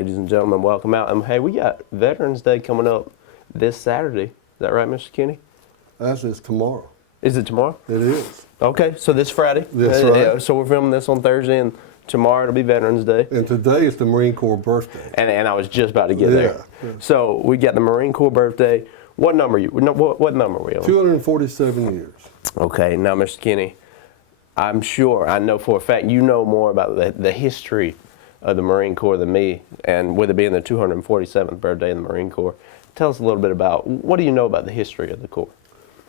ladies and gentlemen, welcome out. And hey, we got Veterans Day coming up this Saturday. Is that right, Mr. Kenny? Actually, it's tomorrow. Is it tomorrow? It is. Okay, so this Friday. That's right. Yeah, so we're filming this on Thursday, and tomorrow it'll be Veterans Day. And today is the Marine Corps birthday. And I was just about to get there. Yeah. So we got the Marine Corps birthday. What number what number are we on? 247 years. Okay, now Mr. Kenny, I know for a fact you know more about the history of the Marine Corps than me, and with it being the 247th birthday of the Marine Corps, tell us a little bit about, what do you know about the history of the Corps?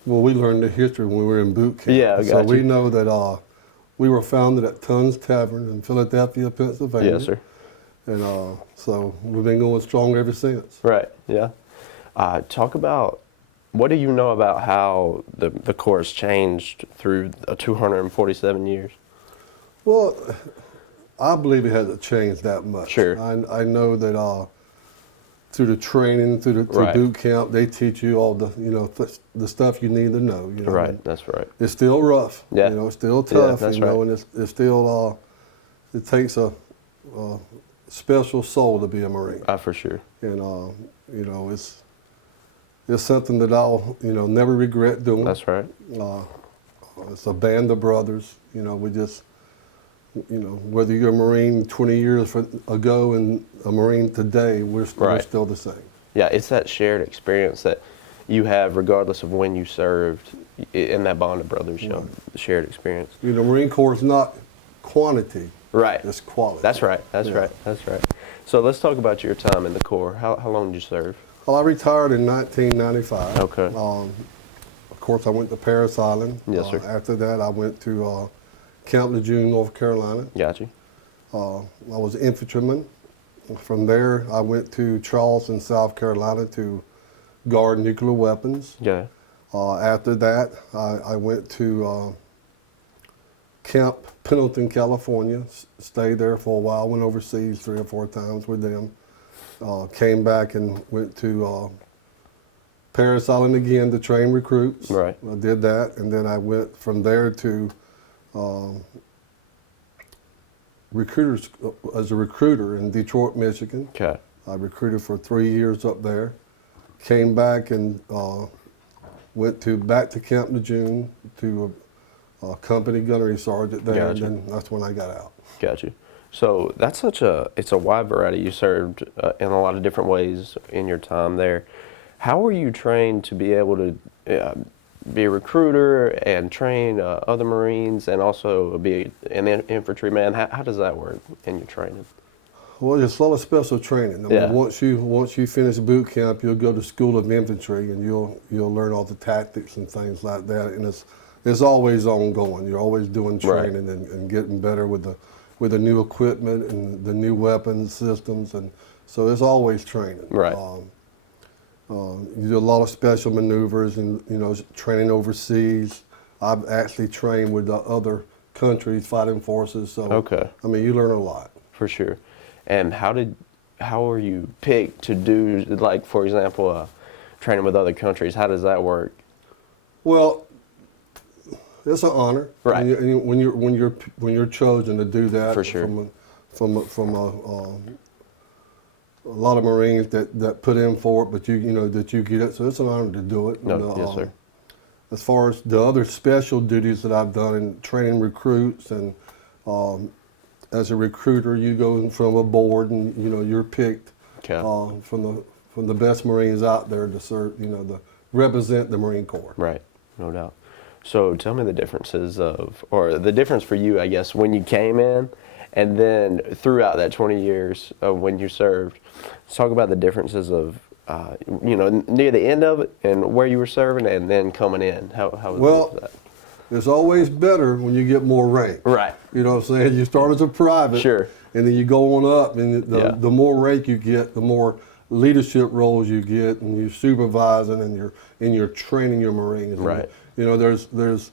Well, we learned the history when we were in boot camp. Yeah, I got So you. we know that we were founded at Tunn's Tavern in Philadelphia, Pennsylvania. Yes, sir. And so we've been going strong ever since. Right, yeah. Talk about, what do you know about how the Corps has changed through 247 years? Well, I believe it hasn't changed that much. Sure. I know that through the training, through Right. boot camp, they teach you all the the stuff you need to know. You know? Right, that's right. It's still rough. Yeah. You know, it's still Yeah, tough. that's you know, right. and it's still it takes a special soul to be a Marine. For sure. And you know, it's something that I'll never regret doing. That's right. It's a band of brothers. You know, we just whether you're a Marine 20 years ago and a Marine today, we're still the same. Yeah, it's that shared experience that you have regardless of when you served, in that bond of brothers, shared experience. You know, Marine Corps is not quantity. Right. It's quality. That's right. That's Yeah. right. That's right. So let's talk about your time in the Corps. How long did you serve? Well, I retired in 1995. Okay. Of course, I went to Parris Island. Yes, sir. After that, I went to Camp Lejeune, North Carolina. Got you. I was an infantryman. From there, I went to Charleston, South Carolina to guard nuclear weapons. Yeah. After that, I went to Camp Pendleton, California, stayed there for a while, went overseas 3 or 4 times with them. Came back and went to Parris Island again to train recruits. Right. I did that, and then I went from there to recruiters as a recruiter in Detroit, Michigan. Okay. I recruited for 3 years up there. Came back and went back to Camp Lejeune to a company gunnery sergeant there, Gotcha. and then that's when I got out. Got you. So that's it's a wide variety. You served in a lot of different ways in your time there. How were you trained to be able to be a recruiter and train other Marines and also be an infantryman? How does that work in your training? Well, there's a lot of special training. I mean, Yeah. once you finish boot camp, you'll go to School of Infantry, and you'll learn all the tactics and things like that. And it's always ongoing. You're always doing training and getting better with the new equipment and the new weapons systems, and so there's always training. Right. You do a lot of special maneuvers and training overseas. I've actually trained with the other countries, fighting forces. So Okay. I mean, you learn a lot. For sure. And how were you picked to do, like, for example, training with other countries? How does that work? Well, it's an honor. Right. And when you're chosen to do that. For sure. From a lot of Marines that put in for it, but that you get it, so it's an honor to do it. No, yes, sir. As far as the other special duties that I've done in training recruits, and as a recruiter, you go from a board and you're picked Okay. from the best Marines out there to serve, to represent the Marine Corps. Right, no doubt. So tell me the differences or the difference for you, I guess, when you came in and then throughout that 20 years of when you served. Let's talk about the differences of, near the end of it and where you were serving and then coming in. How was that? It's always better when you get more rank. Right. You know what I'm saying? You start as a private. Sure. And then you go on up, and the more rank you get, the more leadership roles you get, and you're supervising and you're training your Marines. Right. And, there's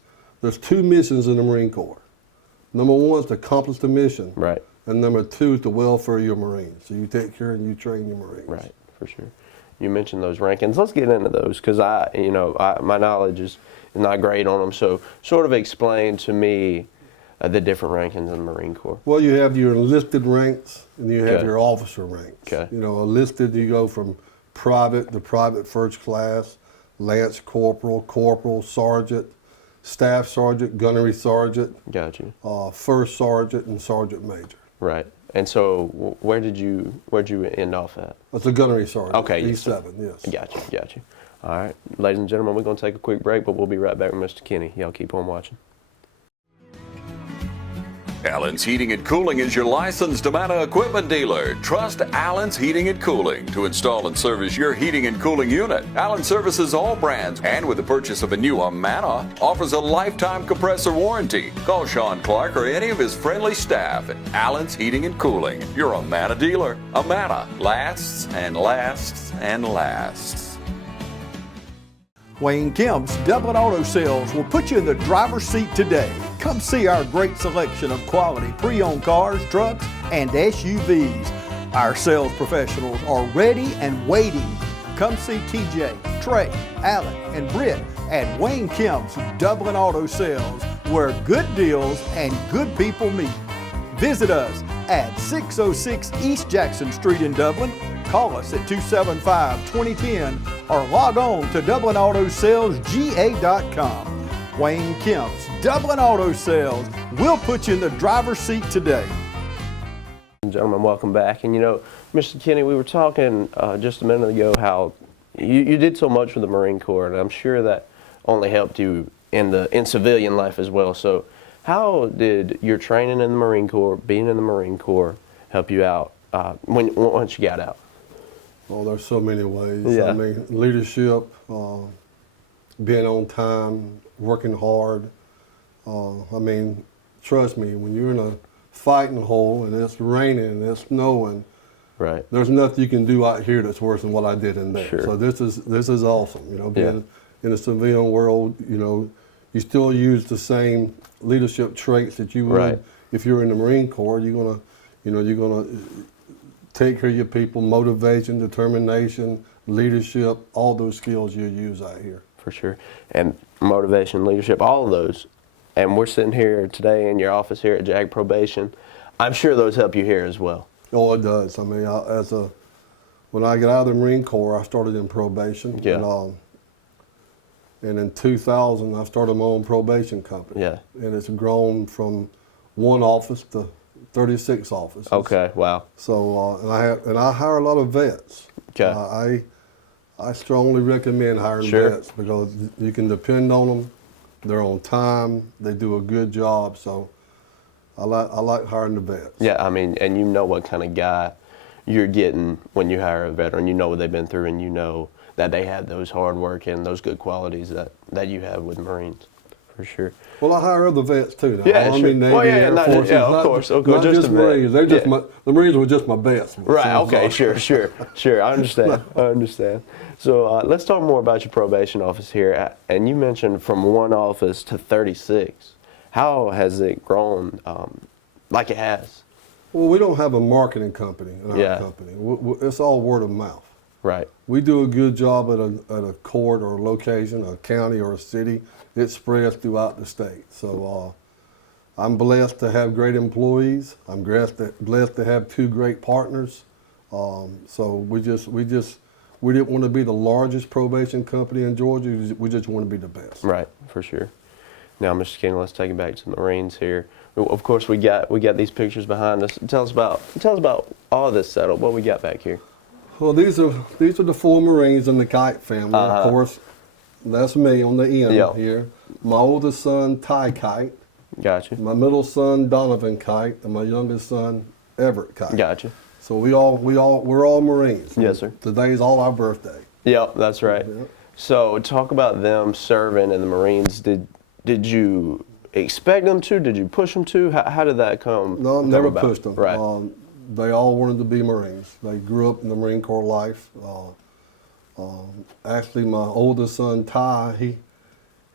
2 missions in the Marine Corps. Number 1 is to accomplish the mission. Right. And number 2 is the welfare of your Marines. So you take care and you train your Marines. Right, for sure. You mentioned those rankings. Let's get into those because my knowledge is not great on them. So sort of explain to me the different rankings in the Marine Corps? Well, you have your enlisted ranks and you have Okay. your officer ranks. Okay. You know, enlisted, you go from private to private first class, lance corporal, corporal, sergeant, staff sergeant, gunnery sergeant, Got you. first sergeant, and sergeant major. Right. And so where'd you end off at? That's a gunnery sergeant. Okay, yes, sir. E7, yes. Got you. All right, ladies and gentlemen, we're going to take a quick break, but we'll be right back with Mr. Kenny. Y'all keep on watching. Allen's Heating and Cooling is your licensed Amana equipment dealer. Trust Allen's Heating and Cooling to install and service your heating and cooling unit. Allen services all brands, and with the purchase of a new Amana, offers a lifetime compressor warranty. Call Sean Clark or any of his friendly staff at Allen's Heating and Cooling, your Amana dealer. Amana lasts and lasts and lasts. Wayne Kemp's Dublin Auto Sales will put you in the driver's seat today. Come see our great selection of quality pre-owned cars, trucks, and SUVs. Our sales professionals are ready and waiting. Come see TJ, Trey, Allen, and Britt at Wayne Kemp's Dublin Auto Sales, where good deals and good people meet. Visit us at 606 East Jackson Street in Dublin. Call us at 275-2010 or log on to DublinAutoSalesGA.com. Wayne Kemp's Dublin Auto Sales will put you in the driver's seat today. Gentlemen, welcome back. And you know, Mr. Kenny, we were talking just a minute ago how you did so much for the Marine Corps, and I'm sure that only helped you in civilian life as well. So how did your training in the Marine Corps, being in the Marine Corps, help you out once you got out? Oh, there's so many ways. Yeah. I mean, leadership, being on time, working hard. I mean, trust me, when you're in a fighting hole and it's raining and it's snowing, Right. there's nothing you can do out here that's worse than what I did in there. Sure. So this is awesome. You know, being Yeah. in the civilian world, you know, you still use the same leadership traits that you would Right. if you're in the Marine Corps. You're gonna take care of your people, motivation, determination, leadership, all those skills you use out here. For sure. And motivation, leadership, all of those. And we're sitting here today in your office here at JAG Probation. I'm sure those help you here as well. Oh, it does. I mean, when I got out of the Marine Corps, I started in probation. Yeah. And in 2000, I started my own probation company. Yeah. And it's grown from one office to 36 offices. Okay, wow. So, and I hire a lot of vets. Okay. I strongly recommend hiring Sure. vets because you can depend on them. They're on time. They do a good job. So, I like hiring the vets. Yeah, I mean, and you know what kind of guy you're getting when you hire a veteran. You know what they've been through, and you know that they have those hard work and those good qualities that you have with Marines, for sure. Well, I hire other vets too. Now. Yeah, Army, sure. Navy, Well, yeah, Air not- Force. yeah, of course, Not just just a vet. Marines. They're just Yeah. the Marines were just my best. Right, So, okay, sure. I understand. So let's talk more about your probation office here. And you mentioned from one office to 36. How has it grown like it has? Well, we don't have a marketing company in our Yeah. company. It's all word of mouth. Right. We do a good job at a court or a location, a county or a city. It spreads throughout the state. So I'm blessed to have great employees. I'm blessed to have two great partners. So we didn't want to be the largest probation company in Georgia. We just want to be the best. Right, for sure. Now, Mr. Kenny, let's take it back to the Marines here. Of course, we got these pictures behind us. Tell us about all this setup. What we got back here? Well, these are the four Marines in the Kight family. Of course, that's me on the end Yeah. here. My oldest son, Ty Kight. Gotcha. My middle son, Donovan Kight, and my youngest son, Everett Kight. Gotcha. So we're all Marines. Yes, sir. Today's all our birthday. Yep, that's right. Yep. So talk about them serving in the Marines. Did you expect them to? Did you push them to? How did that come? No, come never about? pushed them. Right. They all wanted to be Marines. They grew up in the Marine Corps life. Actually, my oldest son, Ty,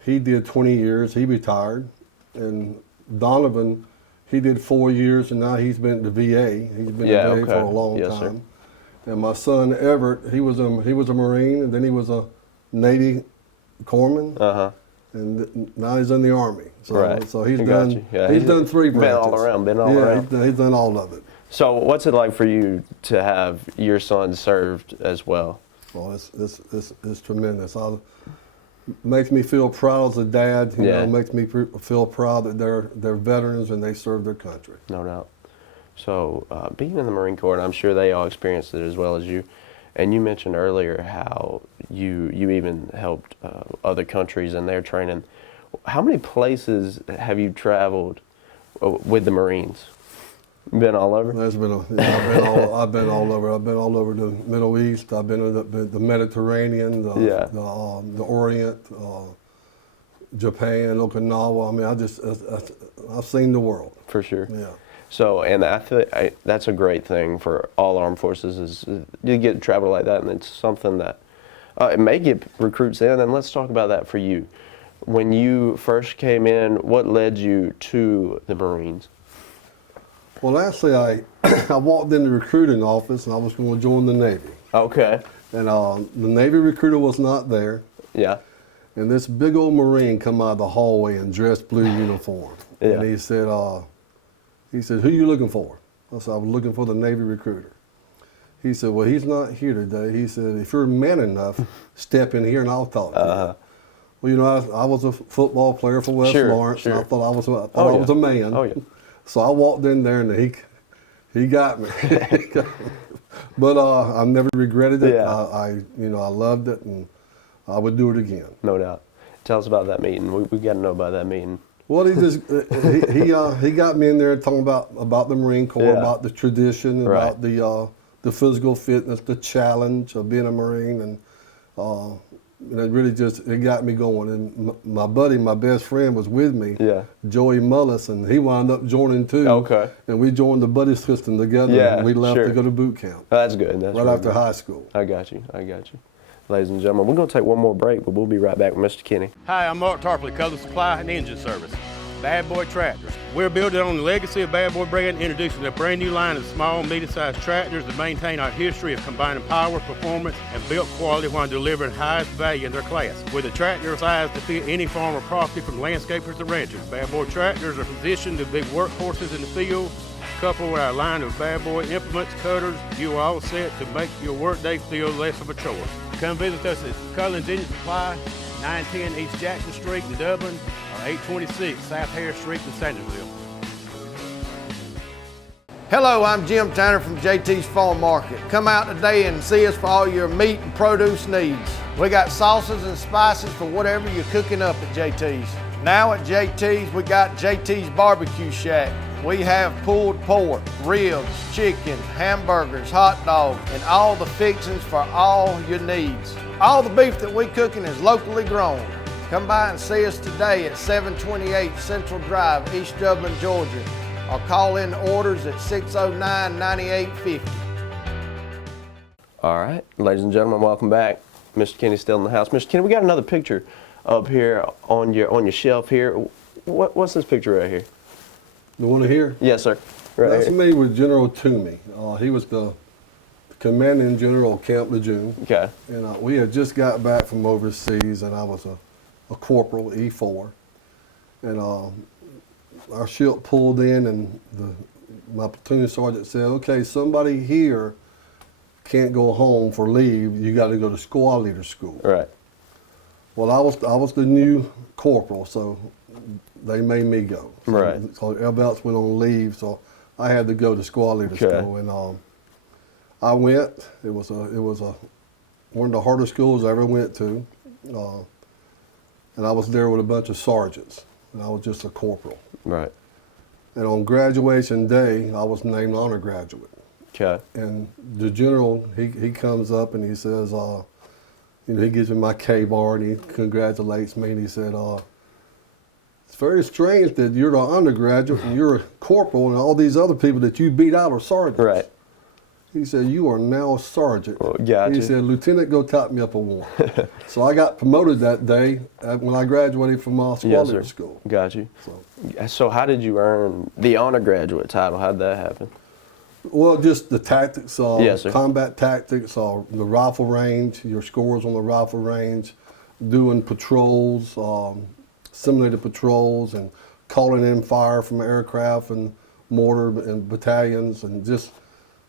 he did 20 years. He retired. And Donovan, he did 4 years, and now he's been at the VA. He's been Yeah, at the VA for okay. a long Yes, sir. time. And my son, Everett, he was a Marine, and then he was a Navy corpsman. and now he's in the Army. So, Right. so he's I got done. you. Yeah, he's done 3 been branches. all around, been all yeah, around. He's done all of it. So what's it like for you to have your son served as well? Well, it's tremendous. Makes me feel proud as a dad. You know, makes me feel proud that they're veterans and they serve their country. No doubt. So being in the Marine Corps, and I'm sure they all experienced it as well as you, and you mentioned earlier how you even helped other countries in their training. How many places have you traveled with the Marines? Been all over? I've been all over. I've been all over the Middle East. I've been in the Mediterranean, the Orient, Japan, Okinawa. I mean, I've seen the world. For sure. Yeah. So, and I feel that's a great thing for all armed forces is you get to travel like that, and it's something that it may get recruits in. And let's talk about that for you. When you first came in, what led you to the Marines? Well, actually, I walked in the recruiting office and I was going to join the Navy. Okay. And the Navy recruiter was not there. Yeah. And this big old Marine come out of the hallway in dress blue uniform. Yeah. And he said, who you looking for? I said, I was looking for the Navy recruiter. He said, well, he's not here today. He said, if you're man enough, step in here and I'll talk to you. Well, you know, I was a football player for West Lawrence, and I thought I was a man. Oh, yeah. So I walked in there, and he got me. But I never regretted it. Yeah. I loved it, and I would do it again. No doubt. Tell us about that meeting. We got to know about that meeting. Well, he got me in there talking about the Marine Corps, about the tradition, about the physical fitness, the challenge of being a Marine, and it really it got me going. And my buddy, my best friend, was with me, Joey Mullis, and he wound up joining too. Okay. And we joined the buddy system together, and we left to go to boot camp. That's good. That's right really after good. high school. I got you. Ladies and gentlemen, we're going to take one more break, but we'll be right back with Mr. Kenny. Hi, I'm Mark Tarpley, Color Supply and Engine Service. Bad Boy Tractors. We're building on the legacy of Bad Boy brand, introducing a brand new line of small, medium-sized tractors that maintain our history of combining power, performance, and build quality while delivering highest value in their class. With a tractor size to fit any farm or property from landscapers to ranchers, Bad Boy Tractors are positioned to be workhorses in the field. Coupled with our line of Bad Boy implements, cutters, you are all set to make your workday feel less of a chore. Come visit us at Cullen's Engine Supply, 910 East Jackson Street in Dublin, or 826 South Harris Street in Sandersville. Hello, I'm Jim Tanner from JT's Farm Market. Come out today and see us for all your meat and produce needs. We got sauces and spices for whatever you're cooking up at JT's. Now at JT's, we got JT's Barbecue Shack. We have pulled pork, ribs, chicken, hamburgers, hot dogs, and all the fixings for all your needs. All the beef that we cooking is locally grown. Come by and see us today at 728 Central Drive, East Dublin, Georgia, or call in orders at 609-9850. All right, ladies and gentlemen, welcome back. Mr. Kenny's still in the house. Mr. Kenny, we got another picture up here on your shelf here. What's this picture right here? The one here? Yes, sir. Right That's here. me with General Toomey. He was the commanding general of Camp Lejeune. Okay. And we had just got back from overseas, and I was a corporal, E4. And our ship pulled in, and my platoon sergeant said, okay, somebody here can't go home for leave. You got to go to squad leader school. Right. Well, I was the new corporal, so they made me go. So, Right. So everybody else went on leave, so I had to go to squad leader school, and I went. It was one of the hardest schools I ever went to, and I was there with a bunch of sergeants, and I was just a corporal. Right. And on graduation day, I was named honor graduate. Okay. And the general, he comes up and he says, he gives me my K-bar and he congratulates me, and he said, it's very strange that you're the undergraduate and you're a corporal and all these other people that you beat out are sergeants. Right. He said, you are now a sergeant. Well, gotcha. He said, Lieutenant, go top me up a warrant. So I got promoted that day when I graduated from squad leader school. Got you. So how did you earn the honor graduate title? How did that happen? Well, just the tactics, Yes, sir. combat tactics, the rifle range, your scores on the rifle range, doing patrols, simulated patrols and calling in fire from aircraft and mortar and battalions, and just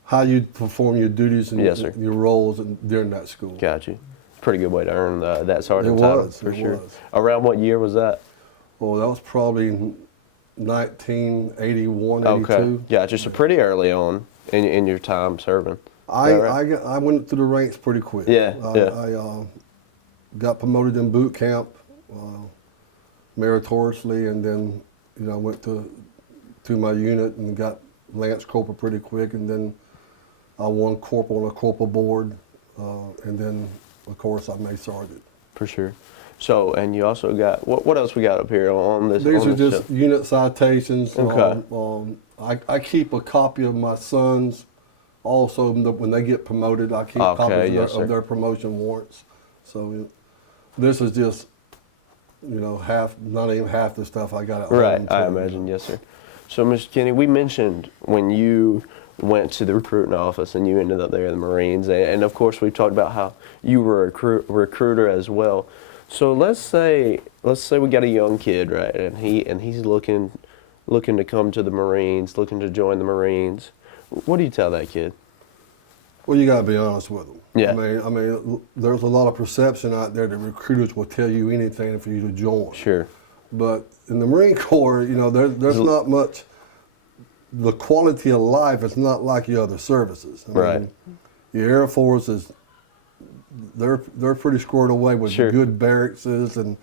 how you perform your duties and Yes, sir. your roles during that school. Got you. Pretty good way to earn that sergeant It title, was, for it sure. was. Around what year was that? Well, that was probably 1981, Okay, 82. gotcha. So pretty early on in your time serving. I went through the ranks pretty quick. Yeah, yeah. I got promoted in boot camp meritoriously, and then went to my unit and got lance corporal pretty quick, and then I won corporal on a corporal board, and then of course I made sergeant. For sure. So, and you also got what else we got up here on this? These on are this just show? unit citations. Okay. I keep a copy of my sons. Also, when they get promoted, I keep copies yes, of their promotion warrants. So this is just, not even half the stuff I got at home. Right, I too. imagine, yes, sir. So, Mr. Kenny, we mentioned when you went to the recruiting office and you ended up there in the Marines, and of course we've talked about how you were a recruiter as well. So let's say we got a young kid, right, and he's looking to come to the Marines, looking to join the Marines. What do you tell that kid? Well, you got to be honest with them. Yeah. I mean, there's a lot of perception out there that recruiters will tell you anything for you to join. Sure. But in the Marine Corps, there's not much. The quality of life is not like your other services. I Right. mean, your Air Force is, they're pretty squared away with Sure. good barracks and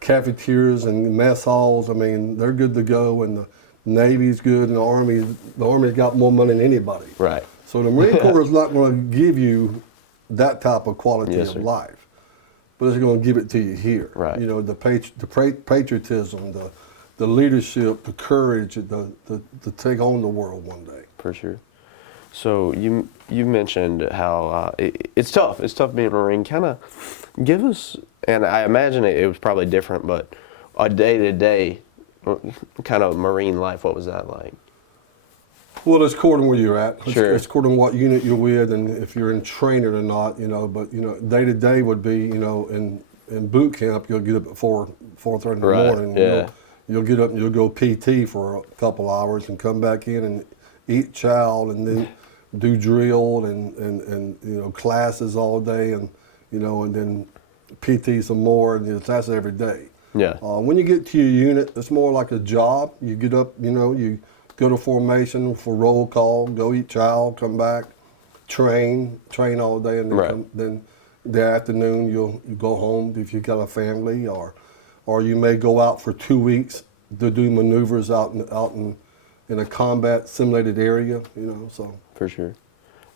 cafeterias and mess halls. I mean, they're good to go, and the Navy's good, and the Army's got more money than anybody. Right. So the Marine Corps is not going to give you that type of quality Yes, of sir. life, but it's going to give it to you here. Right. The patriotism, the leadership, the courage, to take on the world one day. For sure. So you mentioned how it's tough. It's tough being a Marine. Kind of give us, and I imagine it was probably different, but a day-to-day kind of Marine life. What was that like? Well, it's according where you're at. Sure. It's according what unit you're with, and if you're in training or not. But day to day would be in boot camp you'll get up at 4:30 in the Right, morning. yeah. You'll get up and you'll go PT for a couple hours and come back in and eat chow and then do drill and classes all day and then PT some more, and that's every day. Yeah. When you get to your unit, it's more like a job. You get up, you go to formation for roll call, go eat chow, come back, train all day, and then, Right. then the afternoon you go home if you got a family, or you may go out for 2 weeks to do maneuvers out in a combat simulated area, so. For sure.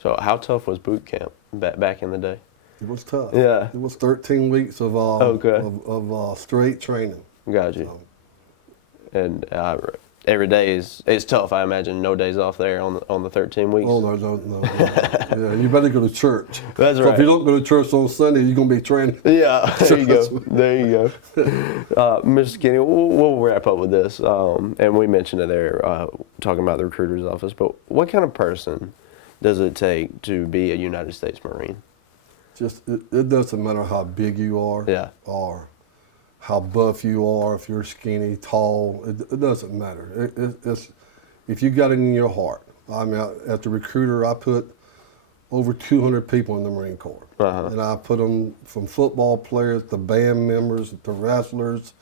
So how tough was boot camp back in the day? It was tough. Yeah. It was 13 weeks of straight training. Got you. So, And every day is tough. I imagine no days off there on the 13 weeks. oh, no. Yeah, you better go to church. That's So right. if you don't go to church on Sunday, you're going to be training. Yeah, there you go. There you go. Mr. Kenny, we'll wrap up with this. And we mentioned it there, talking about the recruiter's office, but what kind of person does it take to be a United States Marine? Just it doesn't matter how big you are, Yeah. or how buff you are, if you're skinny, tall, it doesn't matter. It's if you got it in your heart. I mean, as a recruiter, I put over 200 people in the Marine Corps, and I put them from football players to band members to wrestlers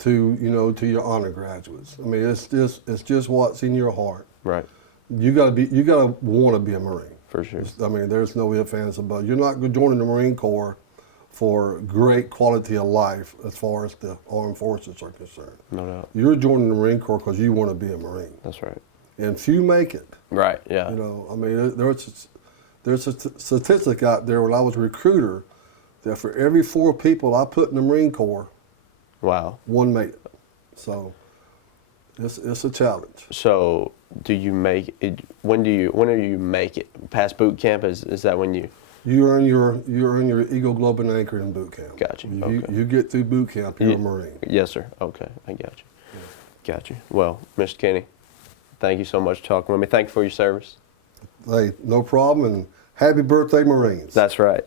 to your honor graduates. I mean, it's just what's in your heart. Right. You gotta want to be a Marine. For sure. I mean, there's no ifs, ands, or buts. You're not joining the Marine Corps for great quality of life as far as the armed forces are concerned. No doubt. You're joining the Marine Corps because you want to be a Marine. That's right. And few make it. Right, yeah. I mean, there's a statistic out there when I was a recruiter that for every 4 people I put in the Marine Corps, Wow. 1 made it. So it's a challenge. So do you make it, when do you make it? Past boot camp, is that when you? You earn your Eagle Globe and Anchor in boot camp. Got you. Okay. You get through boot camp, you're a Marine. Yes, sir. Okay, I got you. Got you. Well, Mr. Kenny, thank you so much for talking with me. Thank you for your service. Hey, no problem, and happy birthday, Marines. That's right.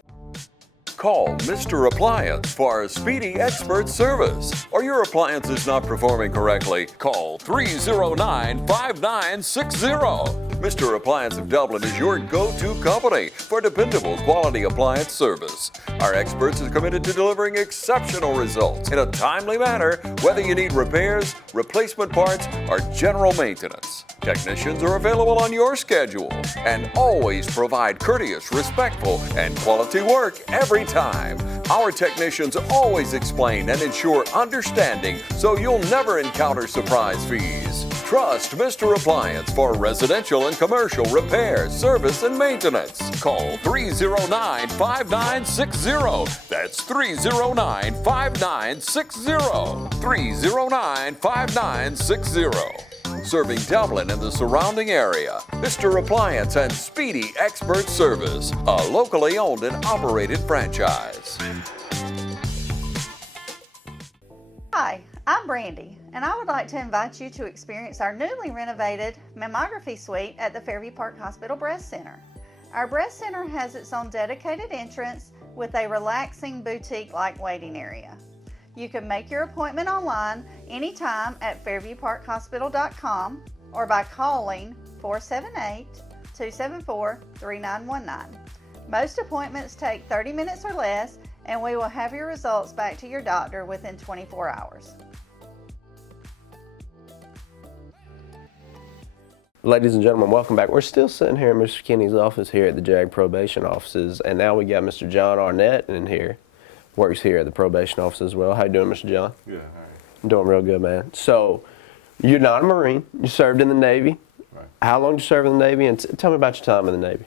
Call Mr. Appliance for our speedy expert service. Or your appliance is not performing correctly, call 309-5960. Mr. Appliance of Dublin is your go-to company for dependable quality appliance service. Our experts are committed to delivering exceptional results in a timely manner, whether you need repairs, replacement parts, or general maintenance. Technicians are available on your schedule and always provide courteous, respectful, and quality work every time. Our technicians always explain and ensure understanding so you'll never encounter surprise fees. Trust Mr. Appliance for residential and commercial repair, service, and maintenance. Call 309-5960. That's 309-5960. 309-5960. Serving Dublin and the surrounding area. Mr. Appliance and Speedy Expert Service, a locally owned and operated franchise. Hi, I'm Brandy, and I would like to invite you to experience our newly renovated mammography suite at the Fairview Park Hospital Breast Center. Our breast center has its own dedicated entrance with a relaxing boutique-like waiting area. You can make your appointment online anytime at fairviewparkhospital.com or by calling 478-274-3919. Most appointments take 30 minutes or less, and we will have your results back to your doctor within 24 hours. Ladies and gentlemen, welcome back. We're still sitting here in Mr. Kenny's office here at the JAG probation offices, and now we got Mr. John Arnett in here. Works here at the probation office as well. How you doing, Mr. John? Good, all right. I'm doing real good, man. So, you're not a Marine. You served in the Navy. Right. How long did you serve in the Navy? And tell me about your time in the Navy.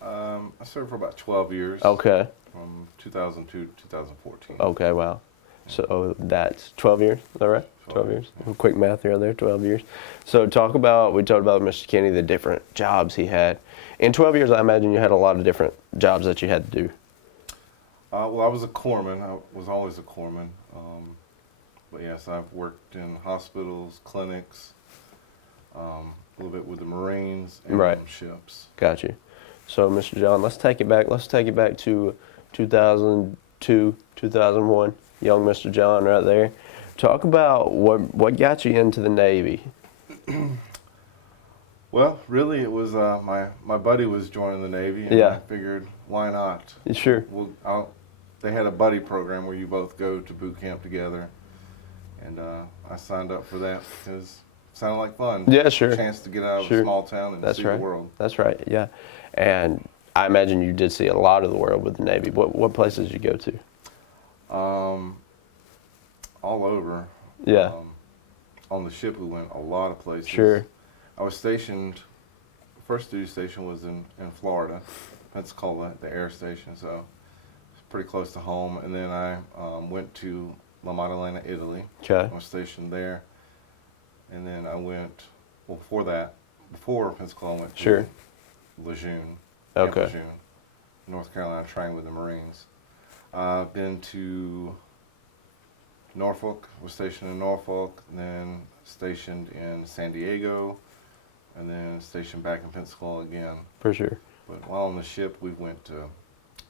I served for about 12 years. Okay. From 2002 to 2014. Okay, wow. So that's 12 years, is that right? 12 years. Yeah. Quick math here, 12 years. So we talked about Mr. Kenny, the different jobs he had. In 12 years, I imagine you had a lot of different jobs that you had to do. Well, I was a corpsman. I was always a corpsman. But yes, I've worked in hospitals, clinics, a little bit with the Marines and Right. on ships. Got you. So, Mr. John, let's take it back. Let's take it back to 2002, 2001. Young Mr. John right there. Talk about what got you into the Navy. Well, really, it was my buddy was joining the Navy, and Yeah. I figured, why not? Sure. Well, they had a buddy program where you both go to boot camp together, and I signed up for that because it sounded like fun. Yeah, sure. Chance to get out of Sure. a small town and That's see right. the world. That's right. Yeah. And I imagine you did see a lot of the world with the Navy. What places did you go to? All over. Yeah. On the ship, we went a lot of places. Sure. I was stationed. First duty station was in Florida, Pensacola, the air station. So it's pretty close to home. And then I went to La Maddalena, Italy. Okay. I was stationed there. And then I went. Well, before Pensacola, I went to Sure. Lejeune. Okay. Camp Lejeune, North Carolina, trained with the Marines. I've been to Norfolk, was stationed in Norfolk, and then stationed in San Diego, and then stationed back in Pensacola again. For sure. But while on the ship, we went to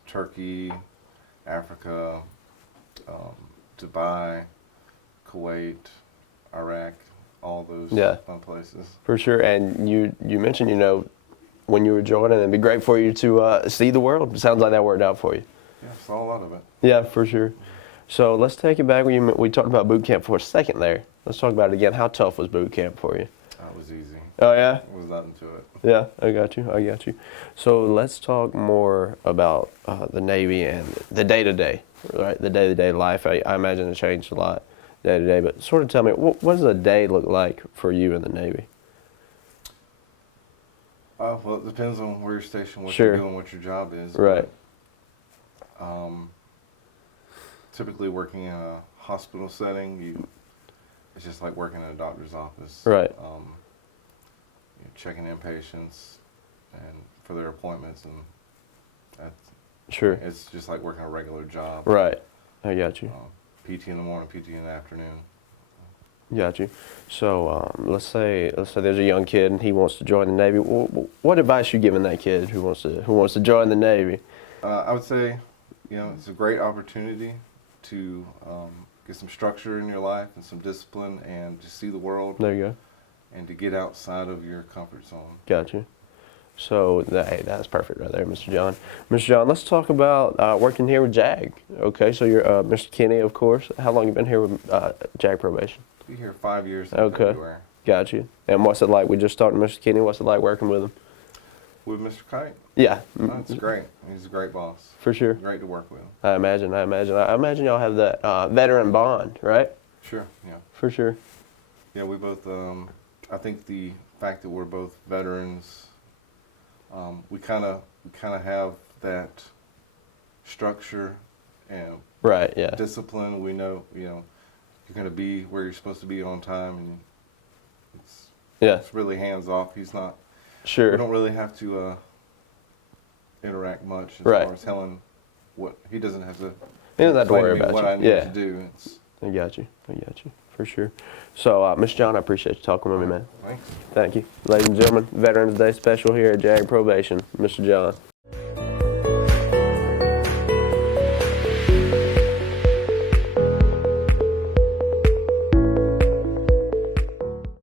Turkey, Africa, Dubai, Kuwait, Iraq, all those Yeah. fun places. For sure. And you mentioned, when you were joining, it'd be great for you to see the world. It sounds like that worked out for you. Yeah, saw a lot of it. Yeah, for sure. So let's take it back. We talked about boot camp for a second there. Let's talk about it again. How tough was boot camp for you? That was easy. Oh, yeah? There was nothing to it. Yeah, I got you. So let's talk more about the Navy and the day-to-day, right? The day-to-day life. I imagine it changed a lot day-to-day, but sort of tell me, what does a day look like for you in the Navy? Well, it depends on where you're stationed, what Sure. you're doing, what your job is. Right. But, typically working in a hospital setting, it's just like working in a doctor's office. Right. You're checking in patients and for their appointments, and Sure. it's just like working a regular job. Right. I got you. PT in the morning, PT in the afternoon. Got you. So let's say there's a young kid and he wants to join the Navy. What advice you giving that kid who wants to join the Navy? I would say you know, it's a great opportunity to get some structure in your life and some discipline and just see the world There you go. and to get outside of your comfort zone. Got you. So, hey, that's perfect right there, Mr. John. Mr. John, let's talk about working here with JAG. Okay, so you're Mr. Kenny, of course. How long you been here with JAG probation? Be here 5 years in Okay. February. Got you. And what's it like? We just started Mr. Kenny. What's it like working with him? With Mr. Kight? Yeah, That's great. He's a great boss. for sure. Great to work with. I imagine y'all have that veteran bond, right? Sure, yeah. For sure. Yeah, we both, I think the fact that we're both veterans, we kind of have that structure and Right, yeah. discipline. We know, you know, you're going to be where you're supposed to be on time, and Yeah, it's really hands off. He's not. sure. We don't really have to interact much as Right. far as telling what he doesn't have to. He doesn't have to explain worry me about what you. I need Yeah. to do. It's, I got you. For sure. So, Mr. John, I appreciate you talking with me, man. thanks. Thank you. Ladies and gentlemen, Veterans Day special here at JAG Probation. Mr. John.